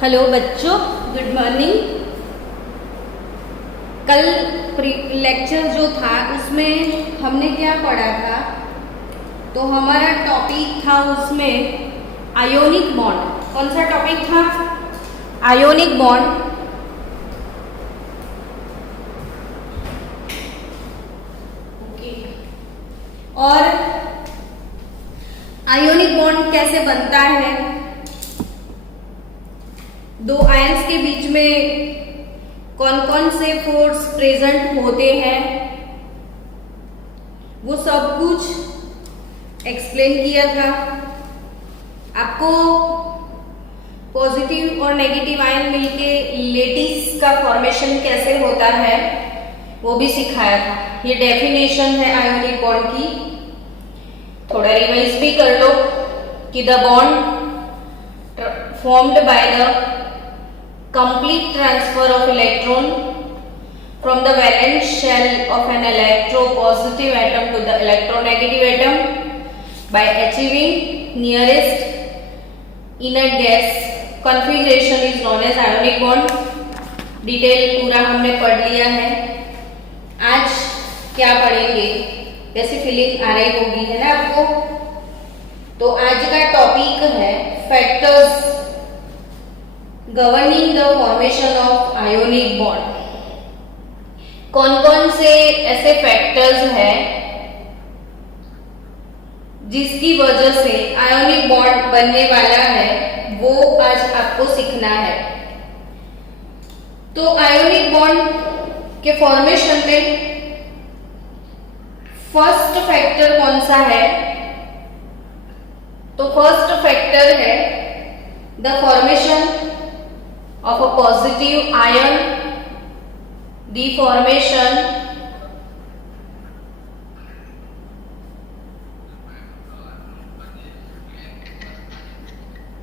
Hello बच्चों, good morning. कल lecture जो था उसमें हमने क्या पढ़ा था? तो हमारा टॉपिक था उसमें आयोनिक बॉन्ड। कौन सा टॉपिक था? Ionic bond. और आयोनिक बॉन्ड कैसे बनता है, दो आयंस के बीच में कौन कौन से फोर्स प्रेजेंट होते हैं, वो सब कुछ एक्सप्लेन किया था। आपको पॉजिटिव और नेगेटिव आयन मिलके लेटिस का फॉर्मेशन कैसे होता है वो भी सिखाया था। ये डेफिनेशन है आयोनिक बॉन्ड की। थोड़ा रिवाइज भी कर लो कि the bond formed by the complete transfer of electron from the valence shell of an electropositive atom to the electronegative atom by achieving nearest inner gas configuration is known as ionic bond। Detail पूरा हमने पढ़ लिया है। आज क्या पढ़ेंगे? कैसी feeling आ रही होगी, है ना आपको? तो आज का टॉपिक है factors governing the formation of ionic bond. कौन कौन से ऐसे फैक्टर्स हैं जिसकी वजह से आयोनिक बॉन्ड बनने वाला है, वो आज आपको सीखना है। तो आयोनिक बॉन्ड के फॉर्मेशन में फर्स्ट फैक्टर कौन सा है? तो फर्स्ट फैक्टर है the formation of a positive ion, the formation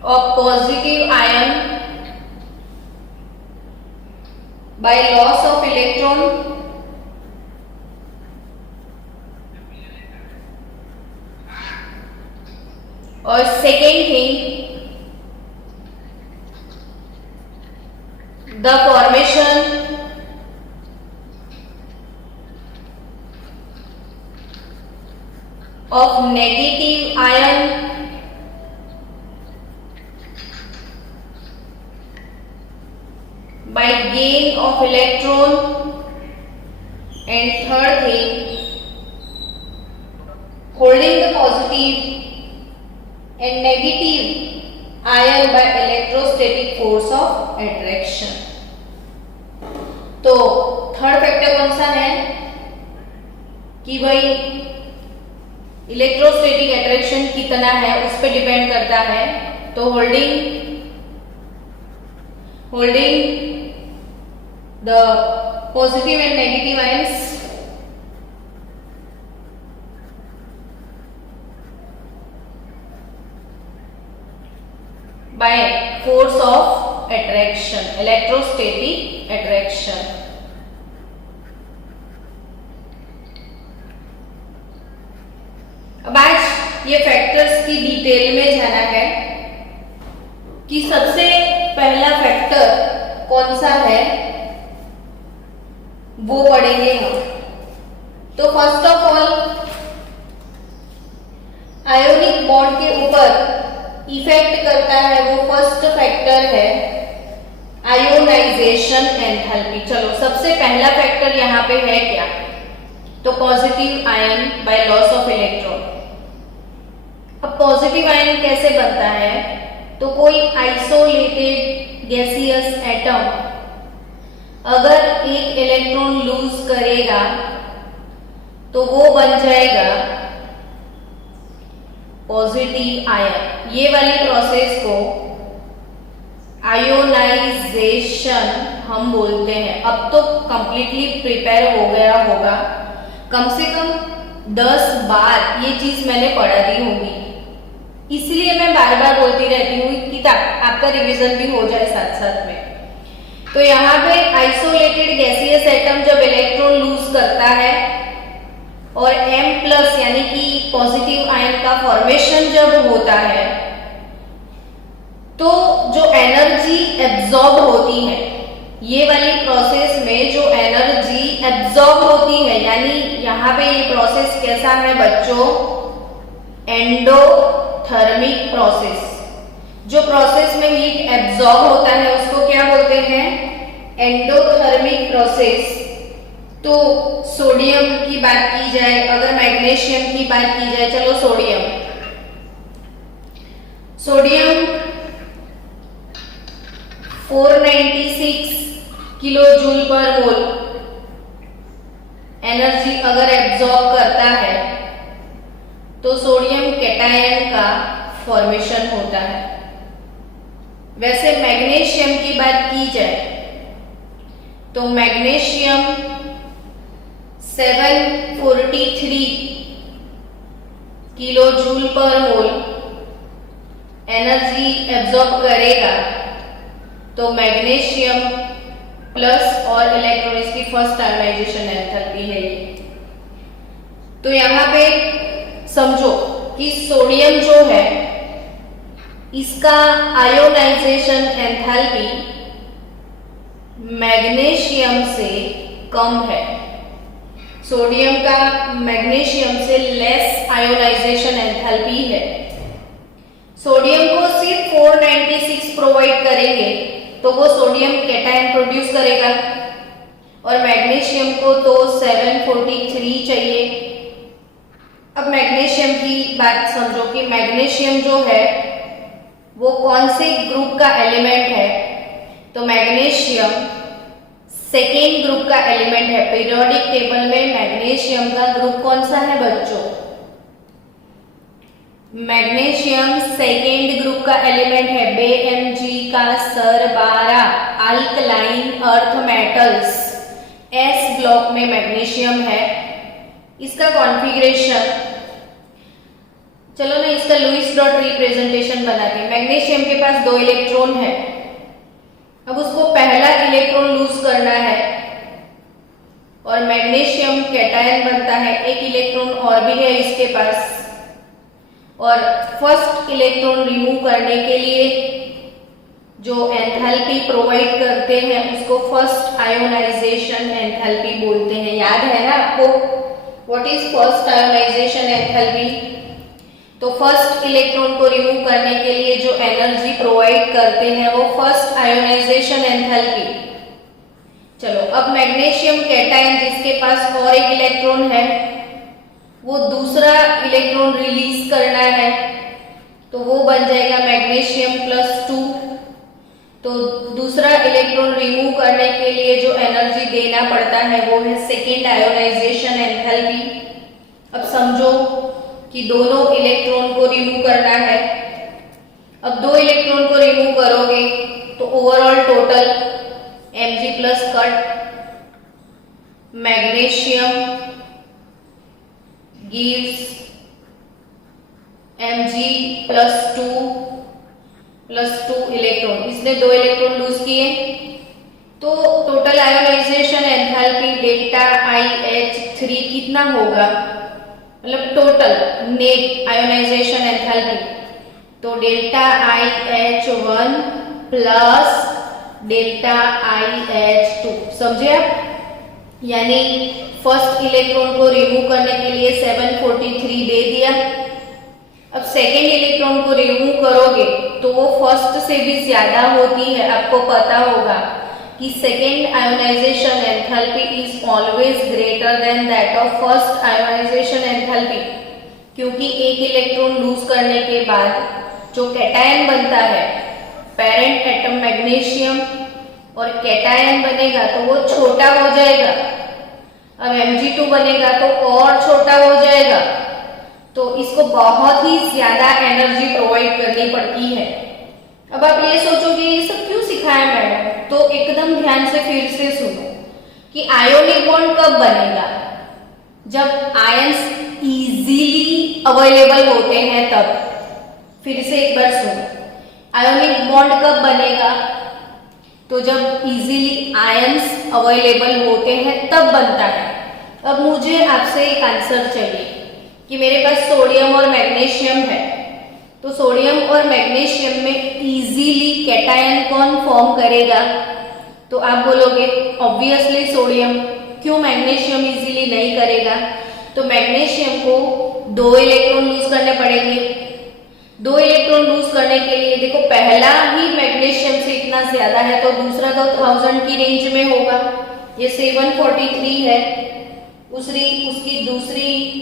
of positive ion by loss of electron और second thing the formation of negative ion by gain of electron, and third thing holding the positive and negative ion by electrostatic force of attraction। तो third factor कौन सा है कि भाई electrostatic attraction कितना है उस पर डिपेंड करता है। तो holding the positive and negative ions by force of attraction, electrostatic attraction। अब आज ये फैक्टर्स की डिटेल में जाना है कि सबसे पहला फैक्टर कौन सा है वो पढ़ेंगे हम। तो first of all ionic bond के ऊपर इफेक्ट करता है वो फर्स्ट फैक्टर है आयोनाइजेशन एंथैल्पी। चलो सबसे पहला फैक्टर यहाँ पे है क्या? तो positive ion by loss of electron. अब पॉजिटिव आयन कैसे बनता है? तो कोई आइसोलेटेड गैसियस एटम अगर एक इलेक्ट्रॉन लूज करेगा तो वो बन जाएगा पॉजिटिव आयन। ये वाली प्रोसेस को आयोनाइजेशन हम बोलते हैं। अब तो कंप्लीटली प्रिपेयर हो गया होगा, कम से कम 10 बार ये चीज मैंने पढ़ा दी होगी, इसलिए मैं बार बार बोलती रहती हूँ कि आपका रिवीजन भी हो जाए साथ साथ में। तो यहाँ पे आइसोलेटेड गैसियस एटम जब इलेक्ट्रॉन लूज करता है और M+ यानी कि पॉजिटिव आयन का फॉर्मेशन जब होता है तो जो एनर्जी एब्जॉर्ब होती है। ये वाली प्रोसेस में जो एनर्जी एब्जॉर्ब होती है, यानी यहाँ पे ये प्रोसेस कैसा है बच्चों, एंडोथर्मिक प्रोसेस। जो प्रोसेस में हीट एब्जॉर्ब होता है उसको क्या बोलते हैं, एंडोथर्मिक प्रोसेस। तो सोडियम की बात की जाए, अगर मैग्नीशियम की बात की जाए, चलो सोडियम 496 किलो जूल पर मोल एनर्जी अगर एब्जॉर्ब करता है तो सोडियम कैटायन का फॉर्मेशन होता है। वैसे मैग्नीशियम की बात की जाए तो मैग्नीशियम 743 किलो जूल पर मोल एनर्जी एब्जॉर्ब करेगा। तो मैग्नीशियम प्लस और इलेक्ट्रॉन, इसकी फर्स्ट आयोनाइजेशन एंथैल्पी है ये। तो यहां पे समझो कि सोडियम जो है इसका आयोनाइजेशन एंथैल्पी मैग्नीशियम से कम है। सोडियम का मैग्नीशियम से लेस आयोनाइजेशन एंथैल्पी है। सोडियम को सिर्फ 496 प्रोवाइड करेंगे तो वो सोडियम कैटायन प्रोड्यूस करेगा, और मैग्नीशियम को तो 743 चाहिए। अब मैग्नीशियम की बात समझो कि मैग्नीशियम जो है वो कौन से ग्रुप का एलिमेंट है, तो मैग्नीशियम सेकेंड ग्रुप का एलिमेंट है। पीरियोडिक टेबल में मैग्नीशियम का ग्रुप कौन सा है बच्चों, मैग्नीशियम सेकेंड ग्रुप का एलिमेंट है। Mg का sir 12 alkaline earth metals, S block में मैग्नीशियम है। इसका कॉन्फ़िगरेशन, चलो ना इसका लुईस डॉट रिप्रेजेंटेशन बनाते हैं। मैग्नीशियम के पास 2 इलेक्ट्रॉन है, अब उसको पहला इलेक्ट्रॉन लूज करना है और मैग्नीशियम कैटायन बनता है। एक इलेक्ट्रॉन और भी है इसके पास, और फर्स्ट इलेक्ट्रॉन रिमूव करने के लिए जो एंथैल्पी प्रोवाइड करते हैं उसको फर्स्ट आयोनाइजेशन एंथैल्पी बोलते हैं। याद है ना आपको, what is first ionization enthalpy? तो फर्स्ट इलेक्ट्रॉन को रिमूव करने के लिए जो एनर्जी प्रोवाइड करते हैं वो फर्स्ट आयोनाइजेशन एंथैल्पी। चलो अब मैग्नीशियम कैटायन जिसके पास और एक इलेक्ट्रॉन है वो दूसरा इलेक्ट्रॉन रिलीज करना है, तो वो बन जाएगा मैग्नीशियम +2। तो दूसरा इलेक्ट्रॉन रिमूव करने के लिए जो एनर्जी देना पड़ता है वो है सेकेंड आयोनाइजेशन एंथैल्पी। अब समझो कि दोनों इलेक्ट्रॉन को रिमूव करना है। अब 2 इलेक्ट्रॉन को रिमूव करोगे तो overall total Mg plus cut magnesium gives Mg +2 electron. इसने 2 इलेक्ट्रॉन लूज किए तो total ionisation enthalpy delta IH3 कितना होगा, मतलब टोटल नेट आयोनाइजेशन एंथैल्पी। तो delta IH1 plus delta IH2, समझे आप? यानी फर्स्ट इलेक्ट्रॉन को रिमूव करने के लिए 743 दे दिया। अब सेकेंड इलेक्ट्रॉन को रिमूव करोगे तो वो फर्स्ट से भी ज्यादा होती है। आपको पता होगा कि second ionization enthalpy is always greater than that of first ionization enthalpy, क्योंकि एक इलेक्ट्रॉन लूज करने के बाद जो कैटायन बनता है, पेरेंट एटम मैग्नीशियम और कैटायन बनेगा तो वो छोटा हो जाएगा। अब Mg2 बनेगा तो और छोटा हो जाएगा, तो इसको बहुत ही ज्यादा एनर्जी प्रोवाइड करनी पड़ती है। अब आप ये सोचोगे ये सब क्यों सिखाया मैडम, तो एकदम ध्यान से फिर से सुनो कि आयोनिक बॉन्ड कब बनेगा, जब आयंस इजीली अवेलेबल होते हैं तब। फिर से एक बार सुनो, आयोनिक बॉन्ड कब बनेगा, तो जब इजीली आयंस अवेलेबल होते हैं तब बनता है। अब मुझे आपसे एक आंसर चाहिए कि मेरे पास सोडियम और मैग्नीशियम है, तो सोडियम और मैग्नीशियम में इजीली कैटायन कौन फॉर्म करेगा? तो आप बोलोगे ऑब्वियसली सोडियम। क्यों मैग्नीशियम इजीली नहीं करेगा? तो मैग्नीशियम को 2 इलेक्ट्रॉन लूज करने पड़ेंगे। 2 इलेक्ट्रॉन लूज करने के लिए देखो, पहला ही मैग्नीशियम से इतना ज्यादा है तो दूसरा तो 1000 की रेंज में होगा। ये 743 है। उसकी दूसरी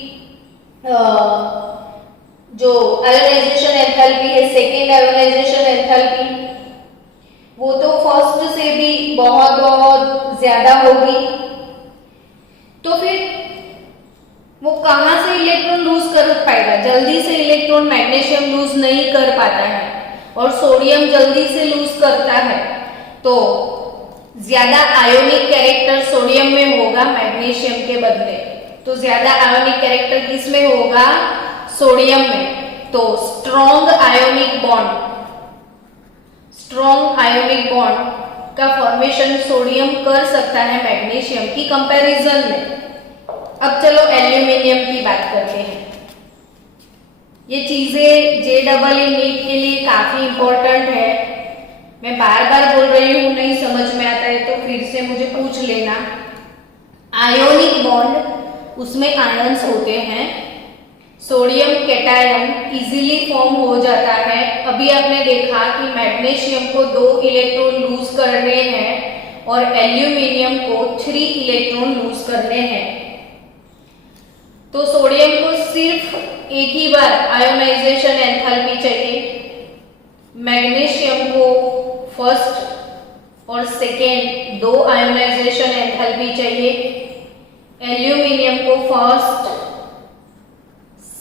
जो आयोनाइजेशन एंथैल्पी है, सेकेंड आयोनाइजेशन एंथैल्पी, वो तो फर्स्ट से भी बहुत बहुत ज्यादा होगी। तो फिर वो कहां से इलेक्ट्रॉन लूज कर पाएगा? जल्दी से इलेक्ट्रॉन मैग्नीशियम लूज नहीं कर पाता है और सोडियम जल्दी से लूज करता है। तो ज्यादा आयोनिक कैरेक्टर सोडियम में होगा मैग्नीशियम के बदले। तो ज्यादा आयोनिक कैरेक्टर किस में होगा? सोडियम में। तो स्ट्रॉन्ग आयोनिक बॉन्ड का फॉर्मेशन सोडियम कर सकता है मैग्नीशियम की कंपैरिजन में। अब चलो एल्यूमिनियम की बात करते हैं। ये चीजें JEE नीट के लिए काफी इंपॉर्टेंट है। मैं बार बार बोल रही हूं, नहीं समझ में आता है तो फिर से मुझे पूछ लेना। आयोनिक बॉन्ड, उसमें आयंस होते हैं। सोडियम कैटायन इजीली फॉर्म हो जाता है। अभी आपने देखा कि मैग्नीशियम को 2 इलेक्ट्रॉन लूज करने हैं और एल्यूमिनियम को 3 इलेक्ट्रॉन लूज करने हैं। तो सोडियम को सिर्फ एक ही बार आयोनाइजेशन एंथैल्पी चाहिए, मैग्नीशियम को फर्स्ट और सेकेंड 2 आयोनाइजेशन एंथैल्पी चाहिए, एल्यूमिनियम को फर्स्ट,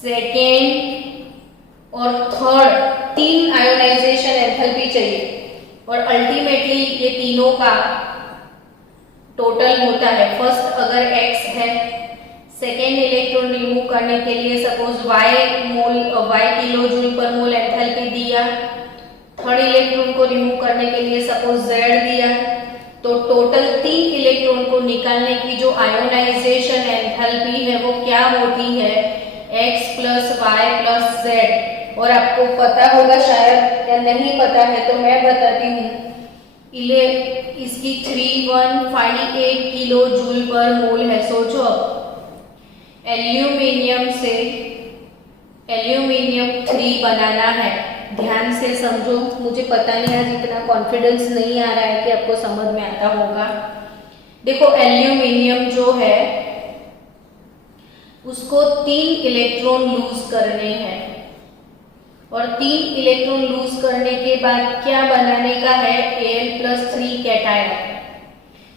सेकेंड और थर्ड 3 आयोनाइजेशन एंथैल्पी चाहिए। और अल्टीमेटली ये तीनों का टोटल होता है। फर्स्ट अगर X है, सेकेंड इलेक्ट्रॉन रिमूव करने के लिए सपोज y किलो जूल पर मोल एंथैल्पी दिया, थर्ड इलेक्ट्रॉन को रिमूव करने के लिए सपोज Z दिया, तो टोटल 3 इलेक्ट्रॉन को निकालने की जो आयोनाइजेशन एंथैल्पी है वो क्या होती है? X + Y + Z। और आपको पता होगा शायद, या नहीं पता है तो मैं बताती हूँ। इसकी 3158 किलो जूल पर मोल है। सोचो अब एल्यूमिनियम 3 बनाना है। ध्यान से समझो, मुझे पता नहीं आज इतना कॉन्फिडेंस नहीं आ रहा है कि आपको समझ में आता होगा। देखो एल्यूमिनियम जो है उसको 3 इलेक्ट्रॉन लूज करने हैं और 3 इलेक्ट्रॉन लूज करने के बाद क्या बनाने का है? Al+3 cation.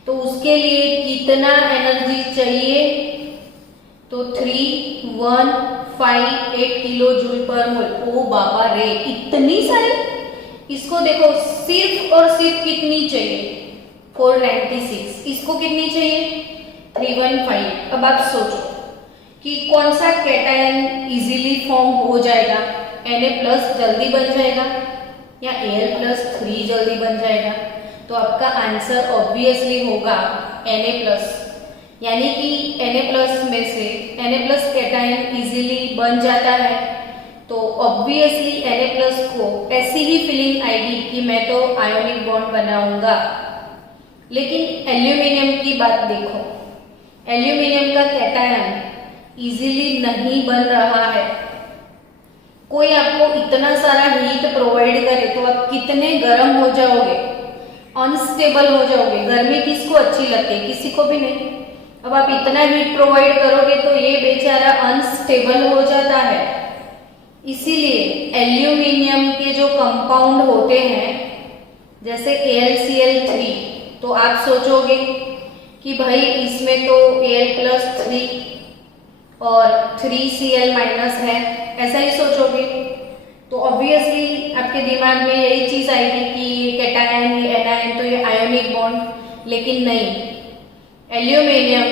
तो उसके लिए कितना एनर्जी चाहिए? तो 3158 किलो जूल पर मोल। ओ बाबा रे, इतनी सारी! इसको देखो, सिर्फ और सिर्फ कितनी चाहिए? 496। इसको कितनी चाहिए? 315। अब आप सोचो कि कौन सा कैटायन इजीली फॉर्म हो जाएगा? Na+ जल्दी बन जाएगा या Al+3 जल्दी बन जाएगा? तो आपका आंसर ऑब्वियसली होगा Na+। यानी कि Na+ में से Na+ कैटायन इजीली बन जाता है। तो ऑब्वियसली Na+ को ऐसी ही फीलिंग आएगी कि मैं तो आयोनिक बॉन्ड बनाऊंगा। लेकिन एल्यूमिनियम की बात देखो, एल्यूमिनियम का कैटायन इजीली नहीं बन रहा है। कोई आपको इतना सारा हीट प्रोवाइड करे तो आप कितने गर्म हो जाओगे, अनस्टेबल हो जाओगे। गर्मी किसको अच्छी लगती है? किसी को भी नहीं। अब आप इतना हीट प्रोवाइड करोगे तो ये बेचारा अनस्टेबल हो जाता है। इसीलिए एल्यूमिनियम के जो कंपाउंड होते हैं जैसे AlCl3, तो आप सोचोगे कि भाई इसमें तो Al+3 और 3Cl- है, ऐसा ही सोचोगे। तो ऑब्वियसली आपके दिमाग में यही चीज आएगी कि ये कैटायन, ये एनायन, तो ये आयोनिक बॉन्ड। लेकिन नहीं, एल्यूमिनियम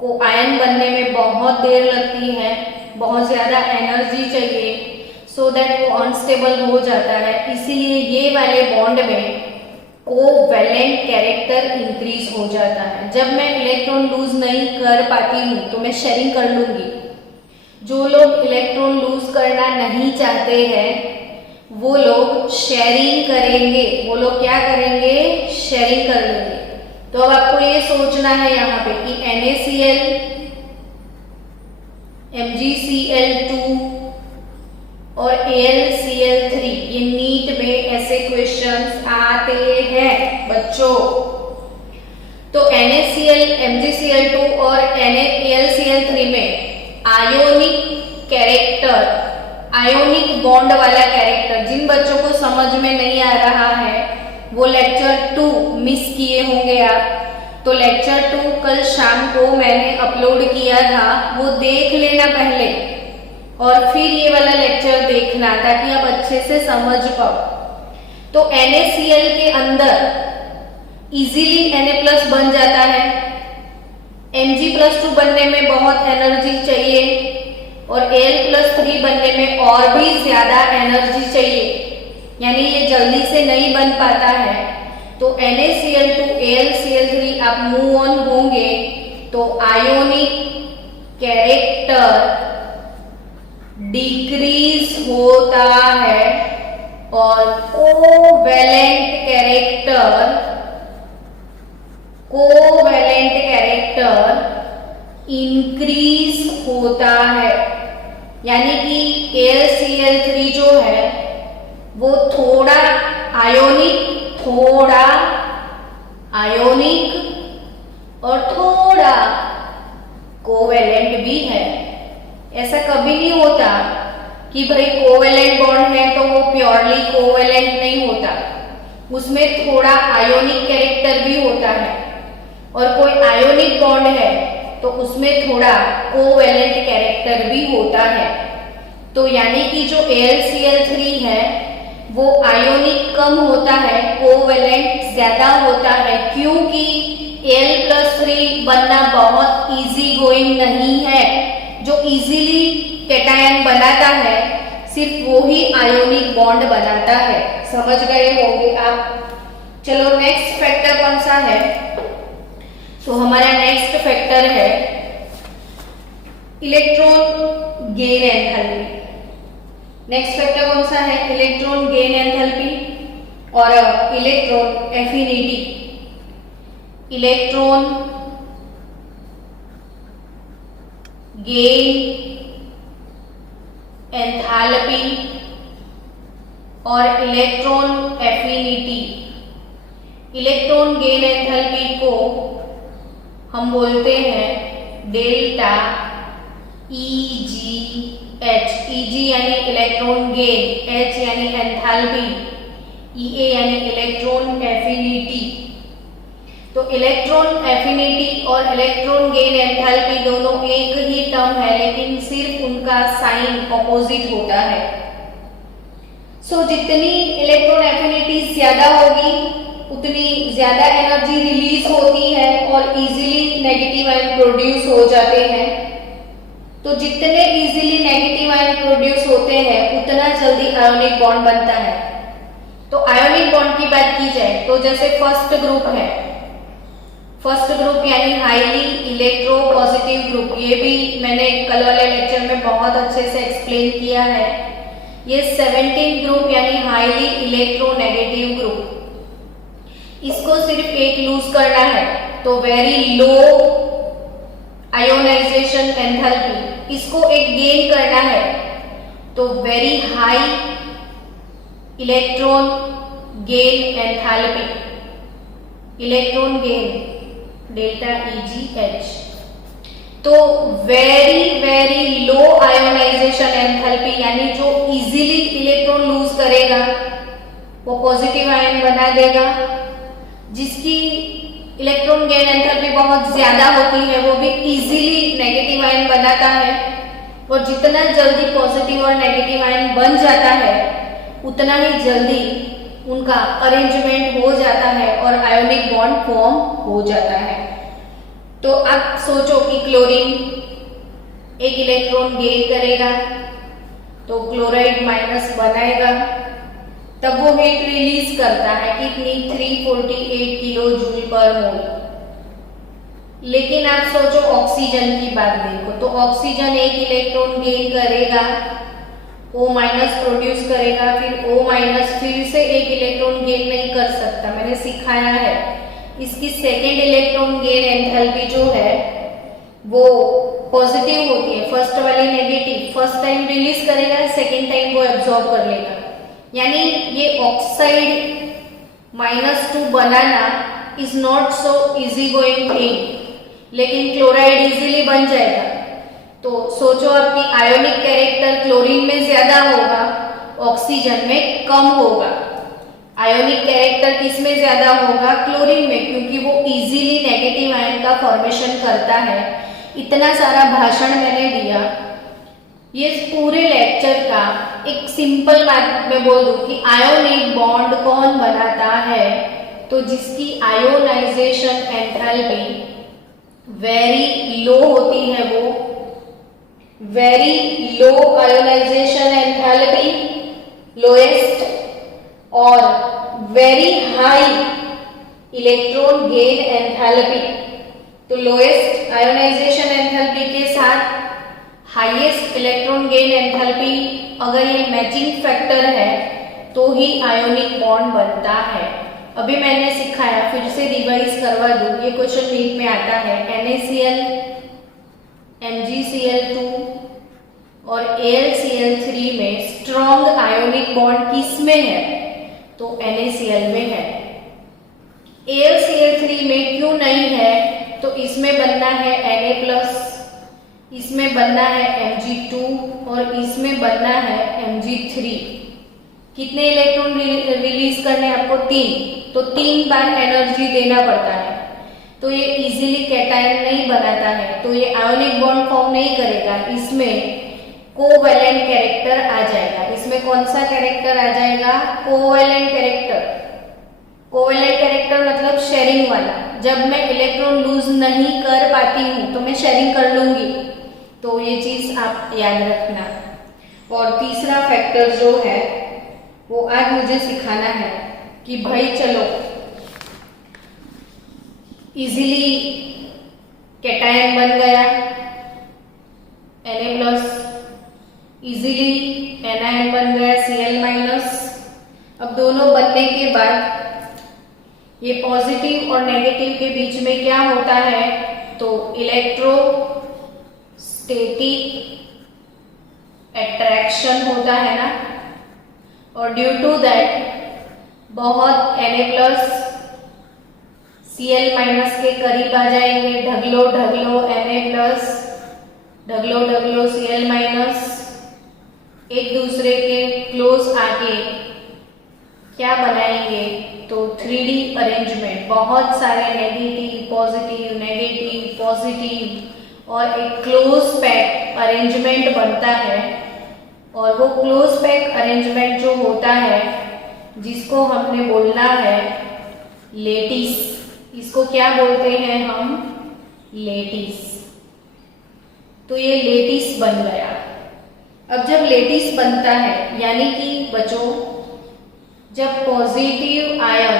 को आयन बनने में बहुत देर लगती है, बहुत ज्यादा एनर्जी चाहिए, सो दैट वो अनस्टेबल हो जाता है। इसीलिए ये वाले बॉन्ड में कोवैलेंट कैरेक्टर इंक्रीज हो जाता है। जब मैं इलेक्ट्रॉन लूज नहीं कर पाती हूँ तो मैं शेयरिंग कर लूंगी, जो लोग इलेक्ट्रॉन लूज करना नहीं चाहते हैं वो लोग शेयरिंग करेंगे। वो लोग क्या करेंगे? शेयरिंग कर लेंगे। तो अब आपको ये सोचना है यहाँ पे कि NaCl, MgCl2 और AlCl3 ये नीट में ऐसे क्वेश्चंस आते हैं बच्चों। तो NaCl, MgCl2 और AlCl3 में आयोनिक कैरेक्टर, आयोनिक बॉन्ड वाला कैरेक्टर जिन बच्चों को समझ में नहीं आ रहा है वो लेक्चर 2 मिस किए होंगे आप। तो लेक्चर 2 कल शाम को मैंने अपलोड किया था, वो देख लेना पहले और फिर ये वाला लेक्चर देखना ताकि आप अच्छे से समझ पाओ। तो NaCl के अंदर इजीली Na+ बन जाता है। Mg+2 बनने में बहुत एनर्जी चाहिए और Al+3 बनने में और भी ज्यादा एनर्जी चाहिए, यानी ये जल्दी से नहीं बन पाता है। तो NaCl2 AlCl3 आप मूव ऑन होंगे तो आयोनिक कैरेक्टर डिक्रीज होता है और कोवेलेंट कैरेक्टर इंक्रीज होता है। यानी कि AlCl3 जो है वो थोड़ा आयोनिक और थोड़ा कोवेलेंट भी है। ऐसा कभी नहीं होता कि भाई कोवेलेंट बॉन्ड है तो वो प्योरली कोवेलेंट नहीं होता, उसमें थोड़ा आयोनिक कैरेक्टर भी होता है। और कोई आयोनिक बॉन्ड है तो उसमें थोड़ा कोवेलेंट कैरेक्टर भी होता है। तो यानी कि जो AlCl3 है वो आयोनिक कम होता है, कोवेलेंट ज्यादा होता है, क्योंकि Al+3 बनना बहुत इजी गोइंग नहीं है। जो इजीली कैटायन बनाता है सिर्फ वो ही आयोनिक बॉन्ड बनाता है। समझ गए होंगे आप। चलो नेक्स्ट फैक्टर कौन सा है? तो हमारा नेक्स्ट फैक्टर है electron gain enthalpy. Next factor कौन सा है? इलेक्ट्रॉन गेन एंथैल्पी और electron affinity. Electron gain enthalpy और electron affinity. Electron gain enthalpy को हम बोलते हैं डेल्टा EGH। EG यानी इलेक्ट्रॉन गेन, H यानी एंथैल्पी, EA यानी इलेक्ट्रॉन एफिनिटी। तो इलेक्ट्रॉन एफिनिटी और इलेक्ट्रॉन गेन एंथैल्पी दोनों एक ही टर्म है, लेकिन सिर्फ उनका साइन ऑपोजिट होता है। सो जितनी इलेक्ट्रॉन एफिनिटी ज्यादा होगी उतनी ज्यादा एनर्जी रिलीज होती है और इजीली नेगेटिव आयन प्रोड्यूस हो जाते हैं। तो जितने इजीली नेगेटिव आयन प्रोड्यूस होते हैं उतना जल्दी आयोनिक बॉन्ड बनता है। तो आयोनिक बॉन्ड की बात की जाए तो जैसे फर्स्ट ग्रुप है, फर्स्ट ग्रुप यानी हाईली इलेक्ट्रोपॉजिटिव ग्रुप, ये भी मैंने कल वाले लेक्चर में बहुत अच्छे से एक्सप्लेन किया है। ये 17 ग्रुप यानी हाईली इलेक्ट्रोनेगेटिव ग्रुप, इसको सिर्फ एक लूज करना है तो वेरी लो आयोनाइजेशन एंथैल्पी, इसको एक गेन करना है तो very high electron gain enthalpy, electron gain delta EGH। तो वेरी लो आयोनाइजेशन एंथैल्पी यानी जो इजीली इलेक्ट्रॉन लूज करेगा वो पॉजिटिव आयन बना देगा। जिसकी इलेक्ट्रॉन गेन एंथैल्पी बहुत ज्यादा होती है वो भी इजीली नेगेटिव आयन बनाता है। और जितना जल्दी पॉजिटिव और नेगेटिव आयन बन जाता है उतना ही जल्दी उनका अरेंजमेंट हो जाता है और आयोनिक बॉन्ड फॉर्म हो जाता है। तो अब सोचो कि क्लोरीन एक इलेक्ट्रॉन गेन करेगा तो क्लोराइड माइनस बनाएगा, तब वो हीट रिलीज करता है कितनी 348 किलो जूल पर मोल। लेकिन आप सोचो ऑक्सीजन की बात देखो, तो ऑक्सीजन एक इलेक्ट्रॉन गेन करेगा, O माइनस प्रोड्यूस करेगा, फिर O माइनस फिर से एक इलेक्ट्रॉन गेन नहीं कर सकता, मैंने सिखाया है। इसकी सेकेंड इलेक्ट्रॉन गेन एंथैल्पी जो है वो पॉजिटिव होती है, फर्स्ट वाली नेगेटिव। फर्स्ट टाइम रिलीज करेगा, सेकेंड टाइम वो एब्जॉर्ब कर लेगा। यानी ये oxide -2 banana is not so easy going thing, लेकिन क्लोराइड इजीली बन जाएगा। तो सोचो आपकी आयोनिक कैरेक्टर क्लोरीन में ज्यादा होगा, ऑक्सीजन में कम होगा। आयोनिक कैरेक्टर किस में ज्यादा होगा? क्लोरीन में, क्योंकि वो इजीली नेगेटिव आयन का फॉर्मेशन करता है। इतना सारा भाषण मैंने दिया, ये पूरे लेक्चर का एक सिंपल बात मैं बोल दूं कि आयोनिक बॉन्ड कौन बनाता है, तो जिसकी आयोनाइजेशन एंथैल्पी वेरी लो होती है, वो very low ionization enthalpy, lowest, और very high electron gain enthalpy. तो लोएस्ट आयोनाइजेशन एंथैल्पी के साथ हाईएस्ट इलेक्ट्रॉन गेन एंथैल्पी, अगर ये मैचिंग फैक्टर है तो ही आयोनिक बॉन्ड बनता है। अभी मैंने सिखाया, फिर से रिवाइज करवा दूं, ये क्वेश्चन नीट में आता है। NaCl, MgCl2 और AlCl3 में स्ट्रॉन्ग आयोनिक बॉन्ड किस में है? तो NaCl में है। AlCl3 में क्यों नहीं है? तो इसमें बनना है Na+, इसमें बनना है Mg2 और इसमें बनना है Mg3। कितने इलेक्ट्रॉन रिलीज करने हैं आपको? 3। तो 3 बार एनर्जी देना पड़ता है, तो ये इजीली कैटायन नहीं बनाता है, तो ये आयोनिक बॉन्ड फॉर्म नहीं करेगा। इसमें कोवैलेंट कैरेक्टर आ जाएगा। इसमें कौन सा कैरेक्टर आ जाएगा? Covalent character. कोवैलेंट कैरेक्टर मतलब शेयरिंग वाला। जब मैं इलेक्ट्रॉन लूज नहीं कर पाती हूँ तो मैं शेयरिंग कर लूंगी, तो ये चीज आप याद रखना। और तीसरा फैक्टर जो है वो आज मुझे सिखाना है कि भाई चलो इजीली कैटायन बन गया Na+, इजीली एनायन बन गया Cl-। अब दोनों बनने के बाद ये पॉजिटिव और नेगेटिव के बीच में क्या होता है? तो इलेक्ट्रोस्टैटिक अट्रैक्शन होता है ना, और ड्यू टू दैट बहुत Na+ Cl- के करीब आ जाएंगे, ढगलो ढगलो Na+, ढगलो ढगलो Cl-, एक दूसरे के क्लोज आके क्या बनाएंगे? तो 3D अरेंजमेंट, बहुत सारे नेगेटिव पॉजिटिव और एक क्लोज पैक अरेंजमेंट बनता है। और वो क्लोज पैक अरेंजमेंट जो होता है, जिसको हमने बोलना है लेटिस, इसको क्या बोलते हैं हम? लेटिस। तो ये लेटिस बन गया। अब जब लेटिस बनता है, यानी कि बच्चों जब पॉजिटिव आयन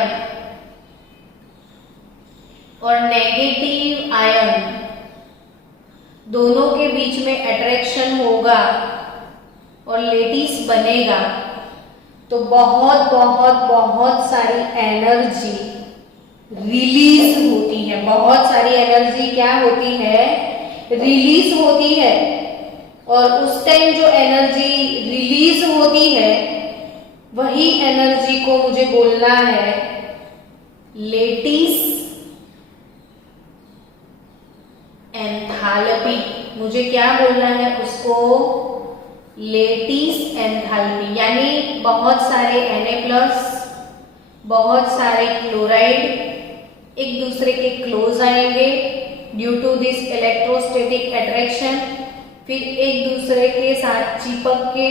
और नेगेटिव आयन दोनों के बीच में अट्रैक्शन होगा और लेटिस बनेगा, तो बहुत बहुत बहुत सारी एनर्जी रिलीज होती है। बहुत सारी एनर्जी क्या होती है? रिलीज होती है। और उस टाइम जो एनर्जी रिलीज होती है, वही एनर्जी को मुझे बोलना है लेटिस एंथैल्पी। मुझे क्या बोलना है उसको? Lattice enthalpy. यानी बहुत सारे Na+, बहुत सारे क्लोराइड एक दूसरे के क्लोज आएंगे due to this electrostatic attraction, फिर एक दूसरे के साथ चिपक के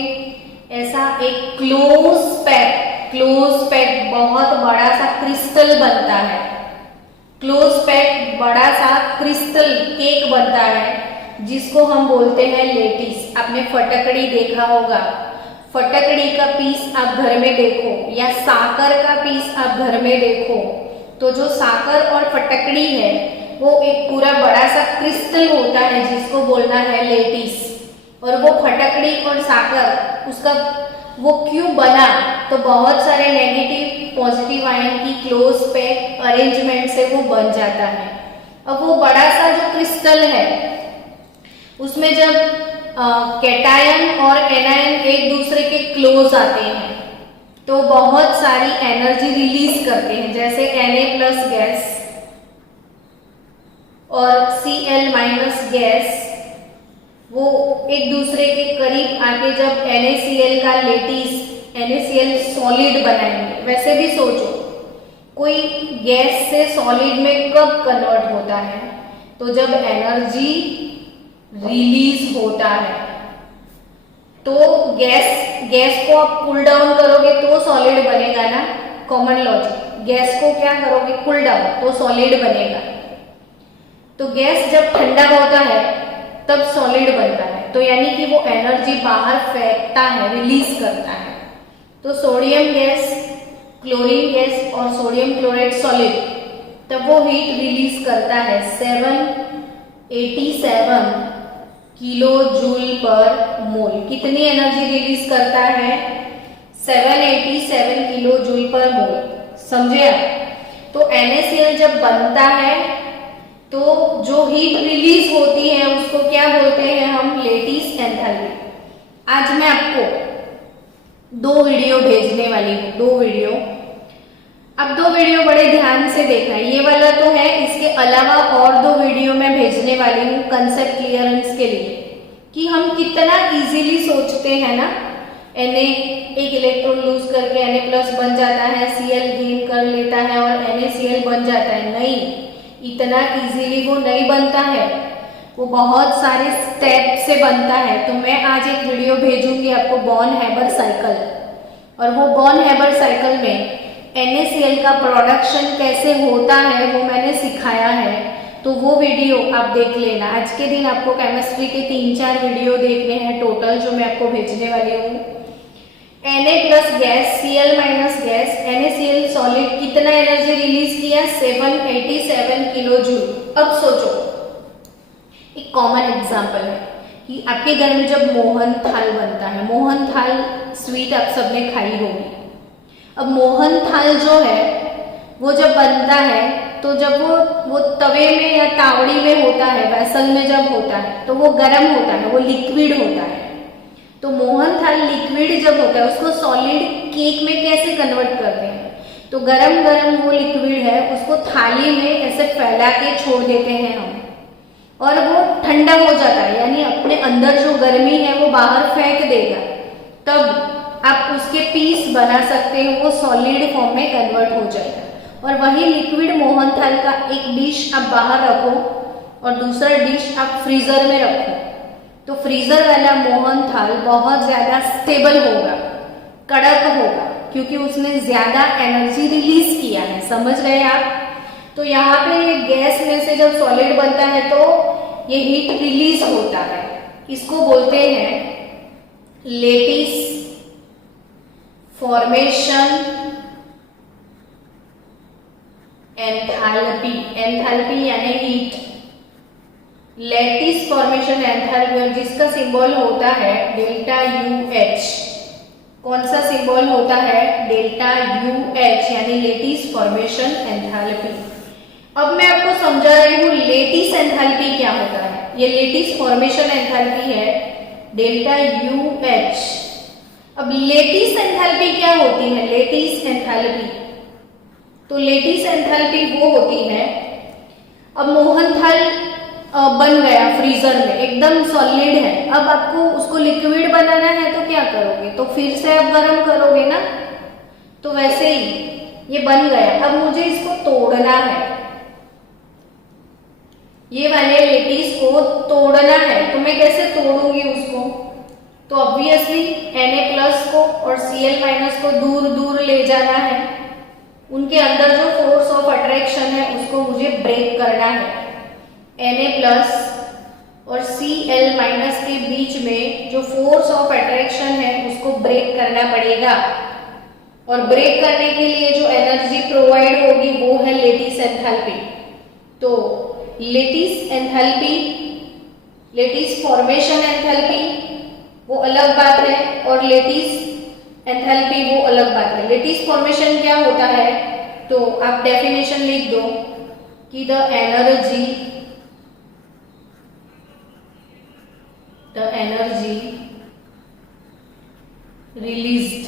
ऐसा एक क्लोज पैक बहुत बड़ा सा क्रिस्टल बनता है। क्लोज पैक बड़ा सा क्रिस्टल केक बनता है, जिसको हम बोलते हैं लेटिस। आपने फटकड़ी देखा होगा, फटकड़ी का पीस आप घर में देखो या साकर का पीस आप घर में देखो, तो जो साकर और फटकड़ी है वो एक पूरा बड़ा सा क्रिस्टल होता है जिसको बोलना है लेटिस, और वो फटकड़ी और साकर उसका वो क्यों बना, तो बहुत सारे नेगेटिव पॉजिटिव आयन की क्लोज पैक अरेंजमेंट से वो बन जाता है। अब वो बड़ा सा जो क्रिस्टल है उसमें जब कैटायन और एनायन एक दूसरे के क्लोज आते हैं तो बहुत सारी एनर्जी रिलीज करते हैं, जैसे Na+ गैस और Cl- गैस वो एक दूसरे के करीब आके जब NaCl का लेटिस NaCl सॉलिड बनाएंगे। वैसे भी सोचो कोई गैस से सॉलिड में कब कन्वर्ट होता है, तो जब एनर्जी रिलीज होता है। तो गैस को आप कूल डाउन करोगे तो सॉलिड बनेगा ना, कॉमन लॉजिक। गैस को क्या करोगे, कूल डाउन, तो सॉलिड बनेगा। तो गैस जब ठंडा होता है तब सॉलिड बनता है, तो यानी कि वो एनर्जी बाहर फेंकता है, रिलीज करता है। तो सोडियम गैस, क्लोरीन गैस और सोडियम क्लोराइड सॉलिड, तब वो हीट रिलीज करता है 787 किलो जूल पर मोल। कितनी एनर्जी रिलीज करता है, 787 किलो जूल पर मोल। समझे आप? तो NaCl जब बनता है तो जो हीट रिलीज होती है उसको क्या बोलते हैं हम, लेटिस एंथैल्पी। आज मैं आपको 2 वीडियो भेजने वाली हूँ, 2 वीडियो। अब 2 वीडियो बड़े ध्यान से देखना, ये वाला तो है, इसके अलावा और 2 वीडियो मैं भेजने वाली हूँ कंसेप्ट क्लियरेंस के लिए, कि हम कितना इजीली सोचते हैं ना, Na एक इलेक्ट्रॉन लूज करके Na+ बन जाता है, Cl गेन कर लेता है और NaCl बन जाता है। नहीं, इतना इजीली वो नहीं बनता है, वो बहुत सारे स्टेप से बनता है। तो मैं आज एक वीडियो भेजूंगी आपको बॉर्न हैबर साइकिल, और वो बॉर्न हैबर साइकिल में NaCl का प्रोडक्शन कैसे होता है वो मैंने सिखाया है, तो वो वीडियो आप देख लेना। आज के दिन आपको केमिस्ट्री के 3-4 वीडियो देखने हैं टोटल, जो मैं आपको भेजने वाली हूँ। Na+ gas, Cl- gas, NaCl solid कितना एनर्जी रिलीज किया, 787 किलो जूल। अब सोचो, एक कॉमन एग्जांपल है कि आपके घर में जब मोहन थाल बनता है, मोहन थाल स्वीट आप सबने खाई होगी। अब मोहन थाल जो है वो जब बनता है तो जब वो तवे में या तावड़ी में होता है, वेसल में जब होता है तो वो गर्म होता है, वो लिक्विड होता है। तो मोहन थाल लिक्विड जब होता है उसको सॉलिड केक में कैसे कन्वर्ट करते हैं, तो गरम गरम वो लिक्विड है उसको थाली में ऐसे फैला के छोड़ देते हैं हम, और वो ठंडा हो जाता है, यानी अपने अंदर जो गर्मी है वो बाहर फेंक देगा। तब आप उसके पीस बना सकते हैं, वो सॉलिड फॉर्म में कन्वर्ट हो जाएगा। और वही लिक्विड मोहन थाल का एक डिश आप बाहर रखो और दूसरा डिश आप फ्रीजर में रखो, तो फ्रीजर वाला मोहन थाल बहुत ज्यादा स्टेबल होगा, कड़क होगा, क्योंकि उसने ज्यादा एनर्जी रिलीज किया है। समझ रहे हैं आप? तो यहाँ पे ये गैस में से जब सॉलिड बनता है तो ये हीट रिलीज होता है, इसको बोलते हैं लेटिस फॉर्मेशन एंथैल्पी। एंथैल्पी यानी हीट, लेटिस फॉर्मेशन एंथैल्पी, जिसका सिंबल होता है ΔUH। कौन सा सिंबल होता है, ΔUH, यानी लेटिस फॉर्मेशन एंथैल्पी। अब मैं आपको समझा रही हूँ लेटिस एंथैल्पी क्या होता है। ये लेटिस फॉर्मेशन एंथैल्पी है ΔUH। अब लेटिस एंथैल्पी क्या होती है, लेटिस एंथैल्पी, तो लेटिस एंथैल्पी वो होती है, अब मोहन थाल बन गया फ्रीजर में, एकदम सॉलिड है, अब आपको उसको लिक्विड बनाना है तो क्या करोगे, तो फिर से आप गर्म करोगे ना। तो वैसे ही ये बन गया, अब मुझे इसको तोड़ना है, ये वाले लेटिस को तोड़ना है, तो मैं कैसे तोड़ूंगी उसको, तो ऑब्वियसली Na+ को और Cl- को दूर दूर ले जाना है, उनके अंदर जो फोर्स ऑफ अट्रैक्शन है उसको मुझे ब्रेक करना है। Na+ और Cl- के बीच में जो फोर्स ऑफ अट्रैक्शन है उसको ब्रेक करना पड़ेगा, और ब्रेक करने के लिए जो एनर्जी प्रोवाइड होगी वो है लेटिस एंथैल्पी। तो lattice enthalpy, lattice formation enthalpy वो अलग बात है और लेटिस एंथैल्पी वो अलग बात है। लेटिस फॉर्मेशन क्या होता है, तो आप डेफिनेशन लिख दो कि the energy released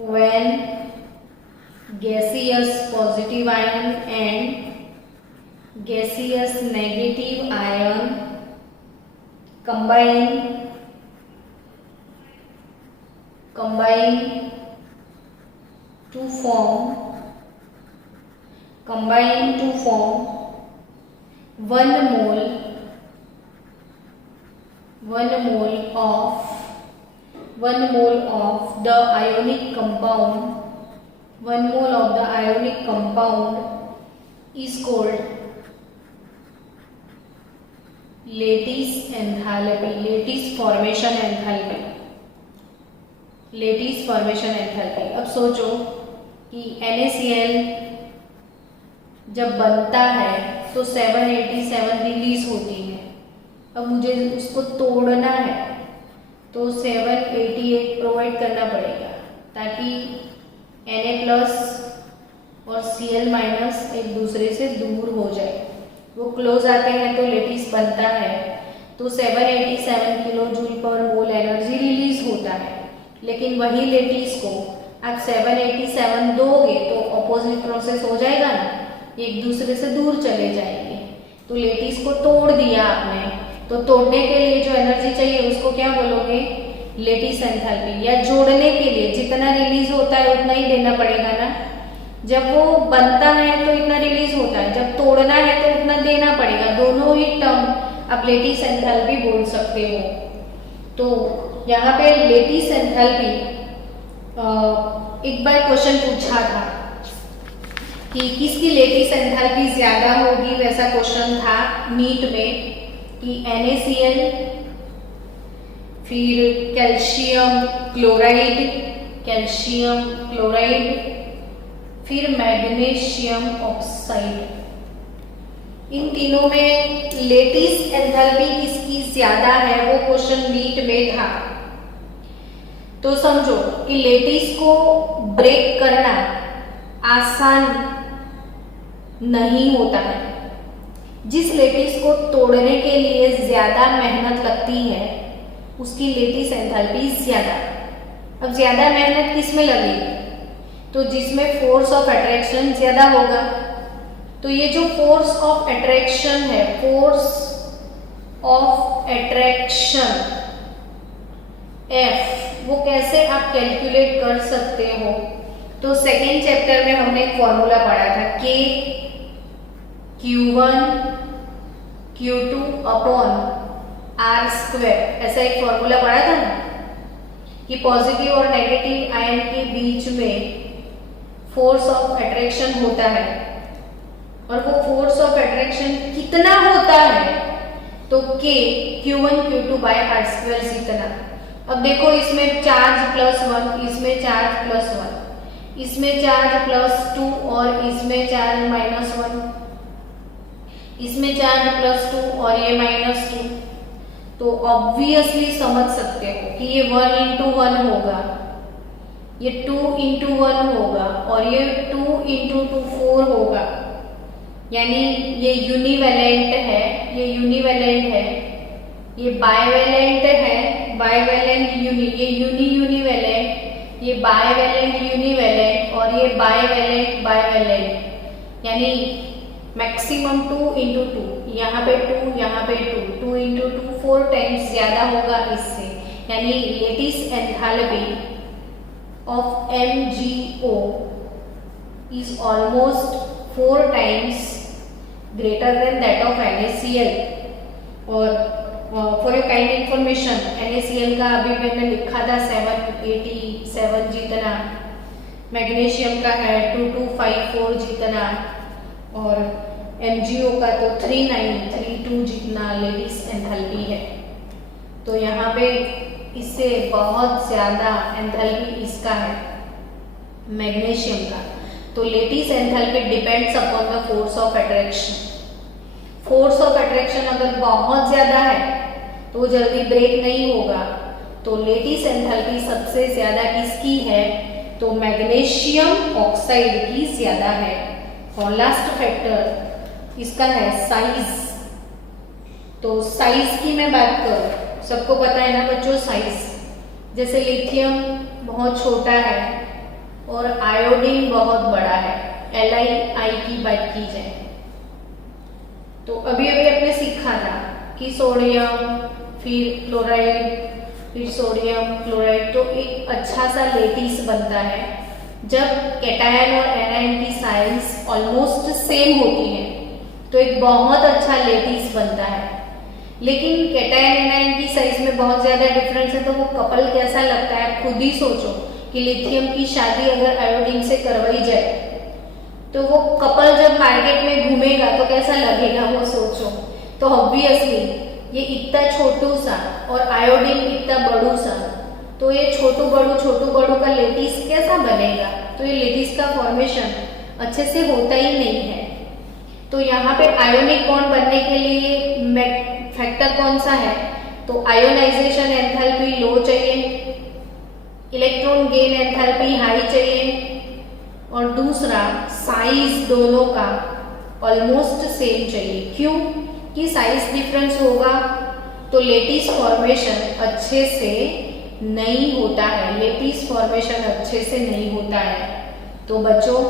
when gaseous positive ion and gaseous negative ion combine to form 1 mole of the ionic compound is called lattice enthalpy, lattice formation enthalpy। अब सोचो कि NaCl जब बनता है तो 787 रिलीज होती है। अब मुझे उसको तोड़ना है तो 788 प्रोवाइड करना पड़ेगा ताकि Na+ और Cl- एक दूसरे से दूर हो जाए, वो क्लोज आते हैं तो लेटिस बनता है, तो 787 किलो जूल पर मोल एनर्जी रिलीज होता है। लेकिन वही लेटिस को आप 787 दोगे तो ऑपोजिट प्रोसेस हो जाएगा ना, एक दूसरे से दूर चले जाएंगे। तो लेटिस को तोड़ दिया आपने, तो तोड़ने के लिए जो एनर्जी चाहिए उसको क्या बोलोगे, लेटिस एंथैल्पी। या जोड़ने के लिए जितना रिलीज होता है उतना ही देना पड़ेगा ना, जब वो बनता है तो इतना रिलीज होता है, जब तोड़ना है तो उतना देना पड़ेगा। दोनों ही टर्म आप लेटिस एंथैल्पी बोल सकते हो। तो यहाँ पे लेटिस एंथैल्पी एक बार क्वेश्चन पूछा था कि किसकी लेटिस एंथैल्पी ज्यादा होगी, वैसा क्वेश्चन था नीट में कि NaCl, फिर कैल्शियम क्लोराइड, फिर मैग्नीशियम ऑक्साइड, इन तीनों में लेटिस एंथैल्पी किसकी ज्यादा है, वो क्वेश्चन नीट में था। तो समझो कि लेटिस को ब्रेक करना आसान नहीं होता है। जिस लेटिस को तोड़ने के लिए ज्यादा मेहनत लगती है उसकी लेटिस एंथैल्पी ज्यादा। अब ज्यादा मेहनत किस में लगेगी, तो जिसमें फोर्स ऑफ अट्रैक्शन ज्यादा होगा। तो ये जो फोर्स ऑफ अट्रैक्शन है, F, वो कैसे आप कैलकुलेट कर सकते हो, तो सेकेंड चैप्टर में हमने एक फॉर्मूला पढ़ा था K Q1 Q2 upon R², ऐसा एक फॉर्मूला पढ़ा था ना कि पॉजिटिव और नेगेटिव आयन के बीच में फोर्स ऑफ अट्रैक्शन होता है, और वो फोर्स ऑफ अट्रैक्शन कितना होता है, तो K Q1 Q2 bye R² जितना। अब देखो इसमें चार्ज +1, इसमें चार्ज +1, इसमें चार्ज +2 और इसमें चार्ज -1, इसमें चार्ज +2 और ये -2। तो ऑब्वियसली समझ सकते हो कि ये 1 × 1 होगा, ये 2 × 1 होगा और ये 2 × 2 4 होगा। यानी ये यूनिवैलेंट है, ये बाइवैलेंट है, बाइवैलेंट यूनि, ये यूनिवैलेंट, ये बाइवैलेंट यूनिवैलेंट और ये बाइवैलेंट। यानी मैक्सिमम 2 × 2, यहाँ पे 2, यहाँ पे 2, 2 × 2 4 टाइम्स ज्यादा होगा इससे। यानी lattice enthalpy of MgO is almost 4 times greater than that of NaCl। और for your kind information, NaCl का अभी मैंने लिखा था 787 जितना, मैग्नीशियम का है 2254 जितना, और MgO का तो 3932 जितना लेटिस एंथैल्पी है। तो यहाँ पे इससे बहुत ज्यादा एंथैल्पी इसका है। मैग्नीशियम का। तो lattice enthalpy depends upon the force of attraction. Force of attraction अगर बहुत ज्यादा है तो जल्दी ब्रेक नहीं होगा। तो लेटिस एंथैल्पी सबसे ज्यादा किसकी है? तो मैग्नीशियम ऑक्साइड की ज्यादा है। और लास्ट फैक्टर इसका है साइज। तो साइज की मैं बात करूं, सबको पता है ना बच्चों साइज, जैसे लिथियम बहुत छोटा है और आयोडीन बहुत बड़ा है, Li की बात की जाए तो अभी अपने सीखा था कि सोडियम फिर क्लोराइड फिर सोडियम क्लोराइड, तो एक अच्छा सा लेटिस बनता है जब कैटायन और एनायन की साइज ऑलमोस्ट सेम होती है, तो एक बहुत अच्छा लेटिस बनता है। लेकिन कैटायन एनायन की साइज में बहुत ज्यादा डिफरेंस है तो वो कपल कैसा लगता है, खुद ही सोचो कि लिथियम की शादी अगर आयोडीन से करवाई जाए तो वो कपल जब मार्केट में घूमेगा तो कैसा लगेगा, वो सोचो। तो ऑब्वियसली ये इतना छोटू सा और आयोडीन इतना बड़ू सा, तो ये छोटू बड़ू का लेटिस कैसा बनेगा? तो ये लेटिस का फॉर्मेशन अच्छे से होता ही नहीं है। तो यहाँ पे आयोनिक बॉन्ड बनने के लिए फैक्टर कौन सा है? तो आयोनाइजेशन एंथैल्पी लो चाहिए, इलेक्ट्रॉन गेन एंथैल्पी हाई चाहिए, और दूसरा साइज दोनों का ऑलमोस्ट सेम चाहिए। क्यों? कि साइज डिफरेंस होगा तो लेटिस फॉर्मेशन अच्छे से नहीं होता है, लेटिस फॉर्मेशन अच्छे से नहीं होता है। तो बच्चों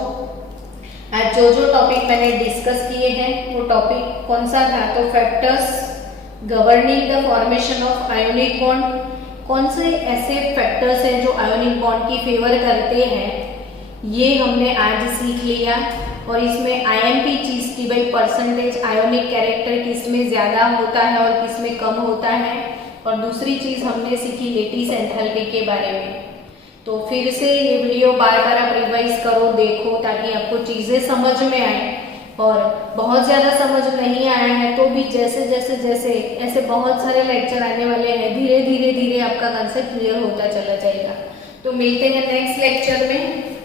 आज जो टॉपिक मैंने डिस्कस किए हैं वो टॉपिक कौन सा था? तो factors governing the formation of ionic bond. कौन से ऐसे फैक्टर्स हैं जो आयोनिक बॉन्ड की फेवर करते हैं, ये हमने आज सीख लिया। और इसमें IMP चीज बाई परसेंटेज आयोनिक कैरेक्टर किस में ज्यादा होता है और किस में कम होता है। और दूसरी चीज हमने सीखी लेटिस एंथैल्पी के बारे में। तो फिर से ये वीडियो बार बार आप रिवाइज करो, देखो, ताकि आपको चीजें समझ में आए। और बहुत ज्यादा समझ नहीं आया है तो भी जैसे जैसे जैसे ऐसे बहुत सारे लेक्चर आने वाले हैं, धीरे धीरे आपका कंसेप्ट क्लियर होता चला जाएगा। तो मिलते हैं नेक्स्ट लेक्चर में।